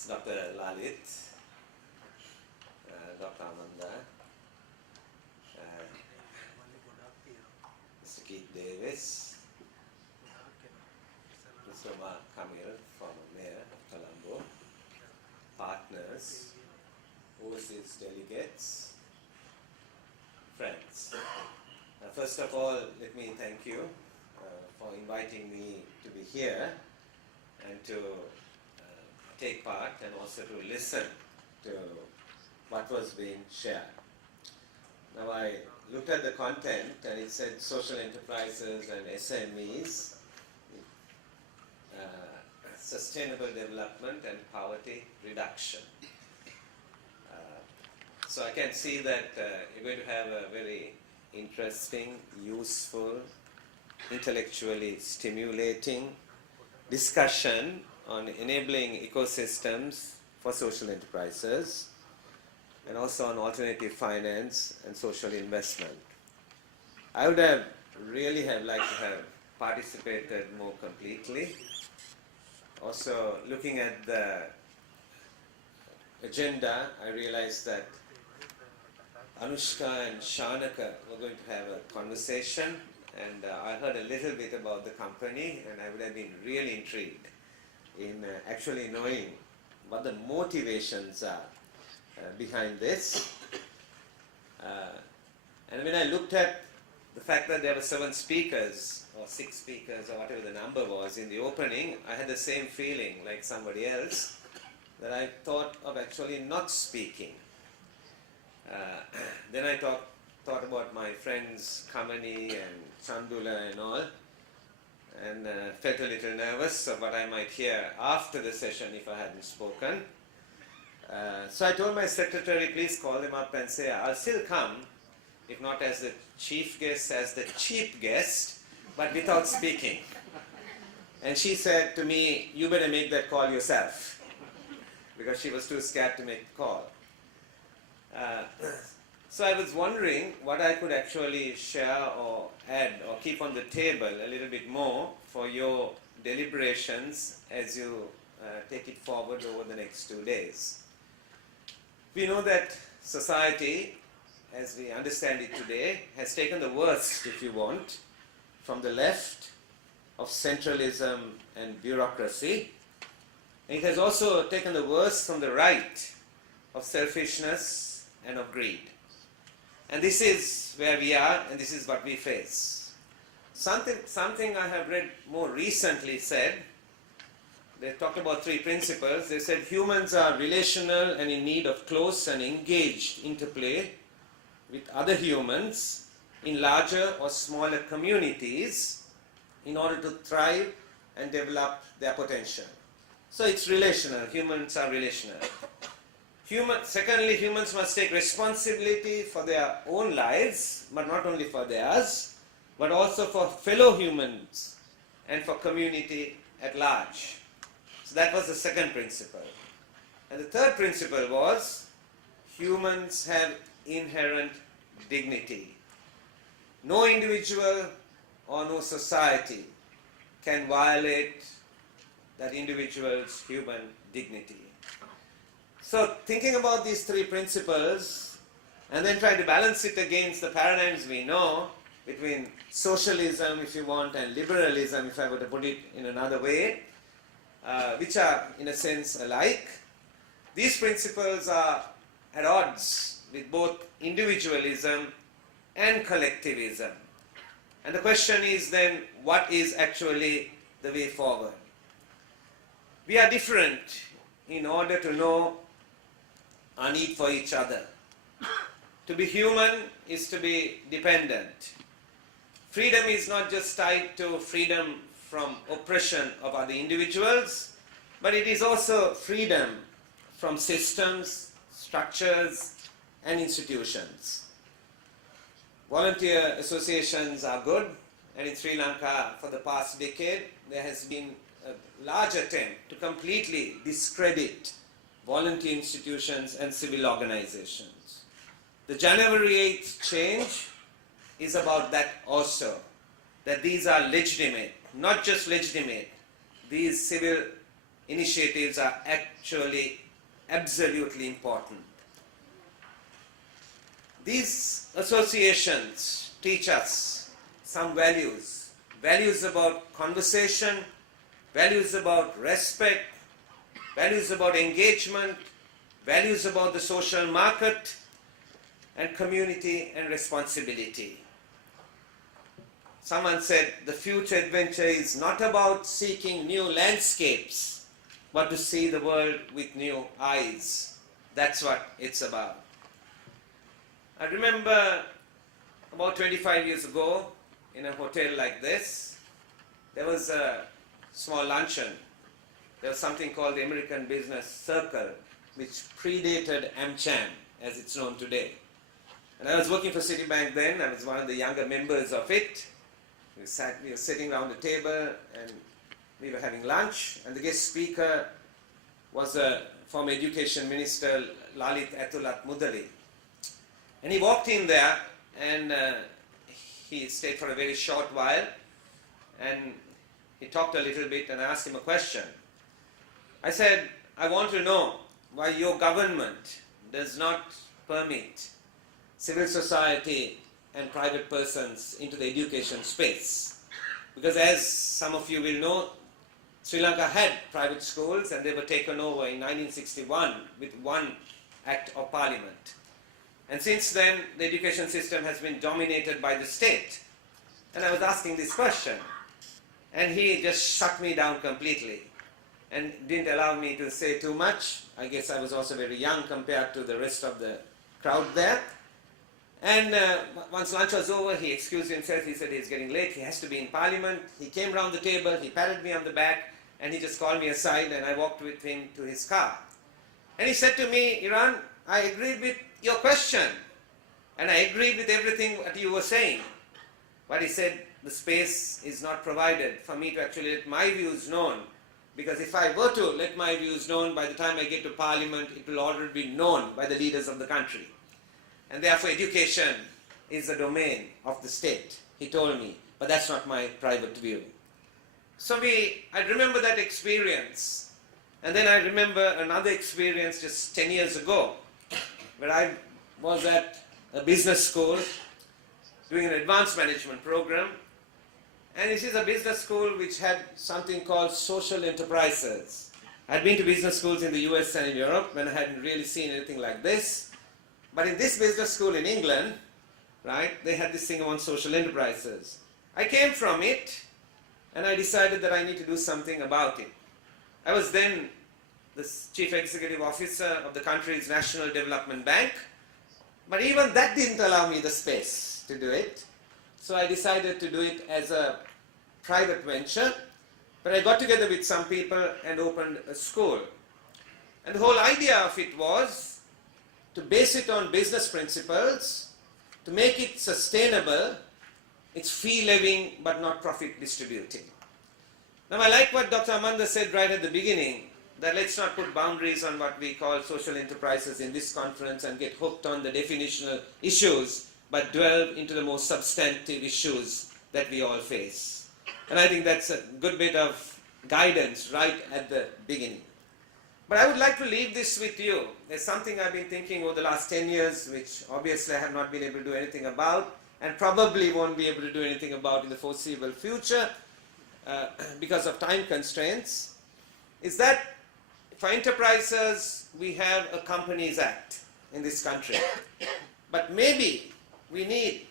It's Dr. Lalith, Dr. Amanda, Mr. Davies, Mr. Omar, Kamil, former mayor of Colombo, partners, overseas delegates, friends. First of all, let me thank you for inviting me to be here and to take part and also to listen to what was being shared. Now I looked at the content and it said social enterprises and SMEs, sustainable development and poverty reduction. So I can see that you're going to have a very interesting, useful, intellectually stimulating discussion on enabling ecosystems for social enterprises and also on alternative finance and social investment. I would have really liked to have participated more completely. Also, looking at the agenda, I realized that Anushka and Shanaka were going to have a conversation, and I heard a little bit about the company, and I would have been really intrigued in actually knowing what the motivations are behind this. And when I looked at the fact that there were 7 speakers, or 6 speakers, or whatever the number was in the opening, I had the same feeling like somebody else, that I thought of actually not speaking. Then I thought about my friends Kamani and Chandula and all, and felt a little nervous of what I might hear after the session if I hadn't spoken. So I told my secretary, please call them up and say, I'll still come, if not as the chief guest, as the cheap guest, but without speaking. And she said to me, you better make that call yourself, because she was too scared to make the call. So I was wondering what I could actually share or add or keep on the table a little bit more for your deliberations as you take it forward over the next 2 days. We know that society, as we understand it today, has taken the worst, if you want, from the left of centralism and bureaucracy. And it has also taken the worst from the right of selfishness and of greed. And this is where we are, and this is what we face. Something I have read more recently said, they talked about 3 principles. They said humans are relational and in need of close and engaged interplay with other humans in larger or smaller communities in order to thrive and develop their potential. So it's relational. Humans are relational. Secondly, humans must take responsibility for their own lives, but not only for theirs, but also for fellow humans and for community at large. So that was the second principle. And the third principle was humans have inherent dignity. No individual or no society can violate that individual's human dignity. So thinking about these 3 principles and then trying to balance it against the paradigms we know between socialism, if you want, and liberalism, if I were to put it in another way, which are in a sense alike, these principles are at odds with both individualism and collectivism. And the question is then, what is actually the way forward? We are different in order to know our need for each other. To be human is to be dependent. Freedom is not just tied to freedom from oppression of other individuals, but it is also freedom from systems, structures, and institutions. Volunteer associations are good, and in Sri Lanka for the past decade there has been a large attempt to completely discredit volunteer institutions and civil organizations. The January 8th change is about that also, that these are legitimate, not just legitimate, these civil initiatives are actually absolutely important. These associations teach us some values. Values about conversation, values about respect, values about engagement, values about the social market, and community and responsibility. Someone said the future adventure is not about seeking new landscapes, but to see the world with new eyes. That's what it's about. I remember about 25 years ago, in a hotel like this, there was a small luncheon. There was something called the American Business Circle, which predated AmCham, as it's known today. And I was working for Citibank then. I was one of the younger members of it. We were sitting around the table and we were having lunch, and the guest speaker was a former education minister, Lalith Mudali. And he walked in there and he stayed for a very short while, and he talked a little bit, and I asked him a question. I said, I want to know why your government does not permit civil society and private persons into the education space. Because as some of you will know, Sri Lanka had private schools and they were taken over in 1961 with one act of parliament. And since then, the education system has been dominated by the state. And I was asking this question, and he just shut me down completely and didn't allow me to say too much. I guess I was also very young compared to the rest of the crowd there. And once lunch was over, he excused himself. He said he's getting late, he has to be in parliament. He came round the table, he patted me on the back, and he just called me aside, and I walked with him to his car. And he said to me, Eran, I agreed with your question, and I agreed with everything that you were saying. But he said, the space is not provided for me to actually let my views known, because if I were to let my views known, by the time I get to parliament, it will already be known by the leaders of the country. And therefore education is the domain of the state, he told me. But that's not my private view. So I remember that experience. And then I remember another experience just 10 years ago, where I was at a business school doing an advanced management program. And this is a business school which had something called social enterprises. I'd been to business schools in the US and in Europe, and I hadn't really seen anything like this. But in this business school in England, right, they had this thing on social enterprises. I came from it, and I decided that I need to do something about it. I was then the chief executive officer of the country's National Development Bank, but even that didn't allow me the space to do it. So I decided to do it as a private venture, but I got together with some people and opened a school. And the whole idea of it was to base it on business principles, to make it sustainable. It's fee-living but not profit-distributing. Now I like what Dr. Amanda said right at the beginning, that let's not put boundaries on what we call social enterprises in this conference and get hooked on the definitional issues, but delve into the most substantive issues that we all face. And I think that's a good bit of guidance right at the beginning. But I would like to leave this with you. There's something I've been thinking over the last 10 years, which obviously I have not been able to do anything about, and probably won't be able to do anything about in the foreseeable future because of time constraints, is that for enterprises, we have a Companies Act in this country. But maybe we need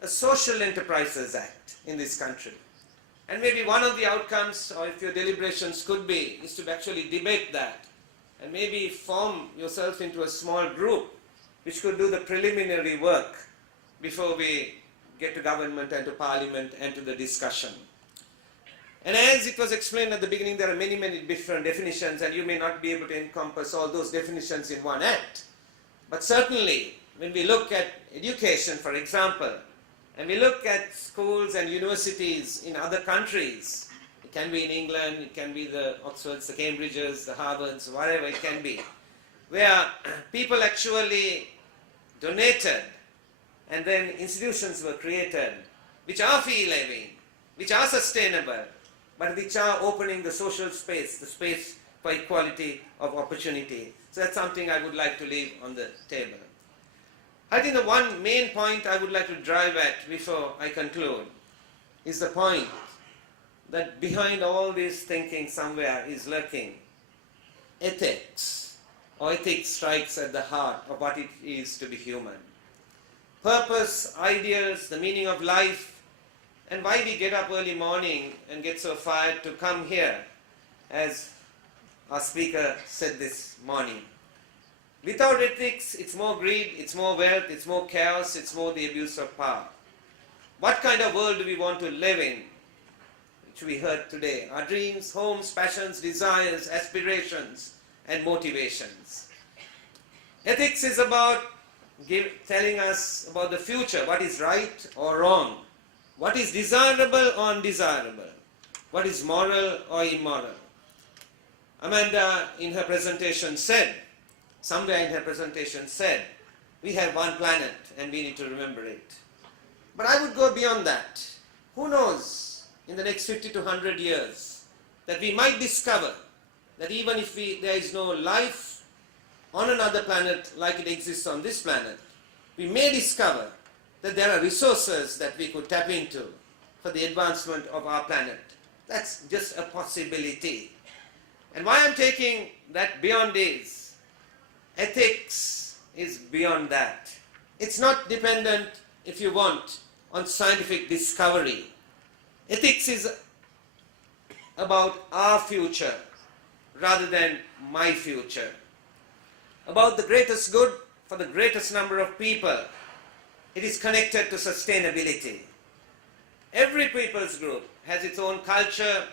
a Social Enterprises Act in this country. And maybe one of the outcomes, or if your deliberations could be, is to actually debate that. And maybe form yourself into a small group which could do the preliminary work before we get to government and to parliament and to the discussion. And as it was explained at the beginning, there are many, many different definitions, and you may not be able to encompass all those definitions in one act. But certainly, when we look at education, for example, and we look at schools and universities in other countries, it can be in England, it can be the Oxfords, the Cambridges, the Harvards, whatever it can be, where people actually donated and then institutions were created which are fee-living, which are sustainable, but which are opening the social space, the space for equality of opportunity. So that's something I would like to leave on the table. I think the one main point I would like to drive at before I conclude is the point that behind all this thinking somewhere is lurking ethics, or ethics strikes at the heart of what it is to be human. Purpose, ideals, the meaning of life, and why we get up early morning and get so fired to come here, as our speaker said this morning. Without ethics, it's more greed, it's more wealth, it's more chaos, it's more the abuse of power. What kind of world do we want to live in? Which we heard today. Our dreams, homes, passions, desires, aspirations, and motivations. Ethics is about telling us about the future, what is right or wrong, what is desirable or undesirable, what is moral or immoral. Amanda in her presentation said, somewhere in her presentation said, we have one planet and we need to remember it. But I would go beyond that. Who knows, in the next 50 to 100 years, that we might discover that even if there is no life on another planet like it exists on this planet, we may discover that there are resources that we could tap into for the advancement of our planet. That's just a possibility. And why I'm taking that beyond is, ethics is beyond that. It's not dependent, if you want, on scientific discovery. Ethics is about our future rather than my future. About the greatest good for the greatest number of people. It is connected to sustainability. Every people's group has its own culture,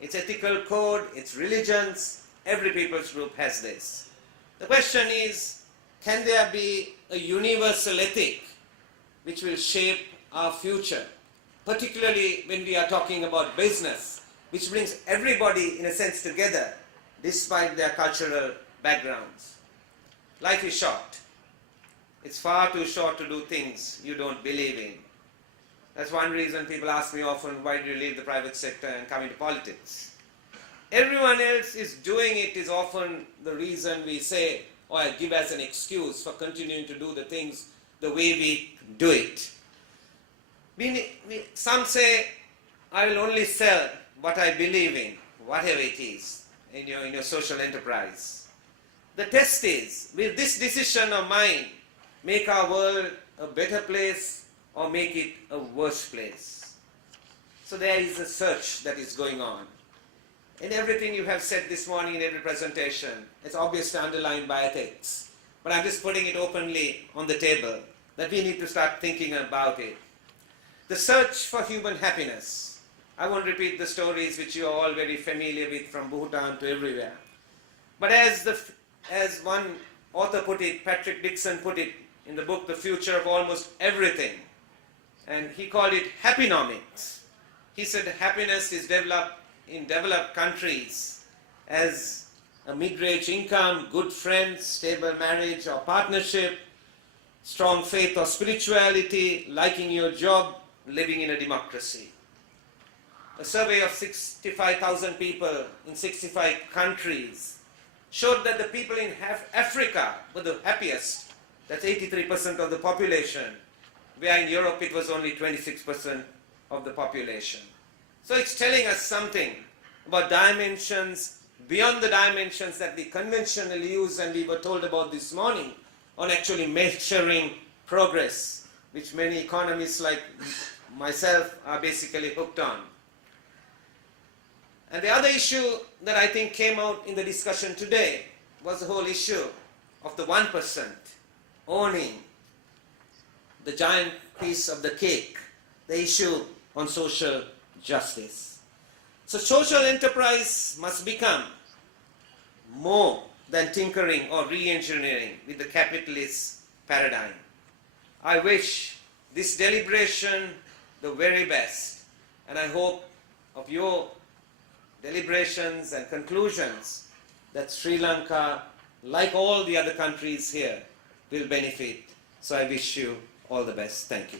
its ethical code, its religions. Every people's group has this. The question is, can there be a universal ethic which will shape our future? Particularly when we are talking about business, which brings everybody in a sense together despite their cultural backgrounds. Life is short. It's far too short to do things you don't believe in. That's one reason people ask me often, why do you leave the private sector and come into politics? Everyone else is doing it is often the reason we say, or I give as an excuse for continuing to do the things the way we do it. Some say, I will only sell what I believe in, whatever it is, in your social enterprise. The test is, will this decision of mine make our world a better place or make it a worse place? So there is a search that is going on. In everything you have said this morning in every presentation, it's obviously underlined by ethics. But I'm just putting it openly on the table, that we need to start thinking about it. The search for human happiness. I won't repeat the stories which you are all very familiar with from Bhutan to everywhere. But as one author put it, Patrick Dixon put it in the book, The Future of Almost Everything, and he called it happinomics. He said happiness is developed in developed countries as a mid-range income, good friends, stable marriage or partnership, strong faith or spirituality, liking your job, living in a democracy. A survey of 65,000 people in 65 countries showed that the people in Africa were the happiest. That's 83% of the population, where in Europe it was only 26% of the population. So it's telling us something about dimensions beyond the dimensions that we conventionally use and we were told about this morning on actually measuring progress, which many economists like myself are basically hooked on. And the other issue that I think came out in the discussion today was the whole issue of the 1% owning the giant piece of the cake, the issue on social justice. So social enterprise must become more than tinkering or re-engineering with the capitalist paradigm. I wish this deliberation the very best, and I hope of your deliberations and conclusions that Sri Lanka, like all the other countries here, will benefit. So I wish you all the best. Thank you.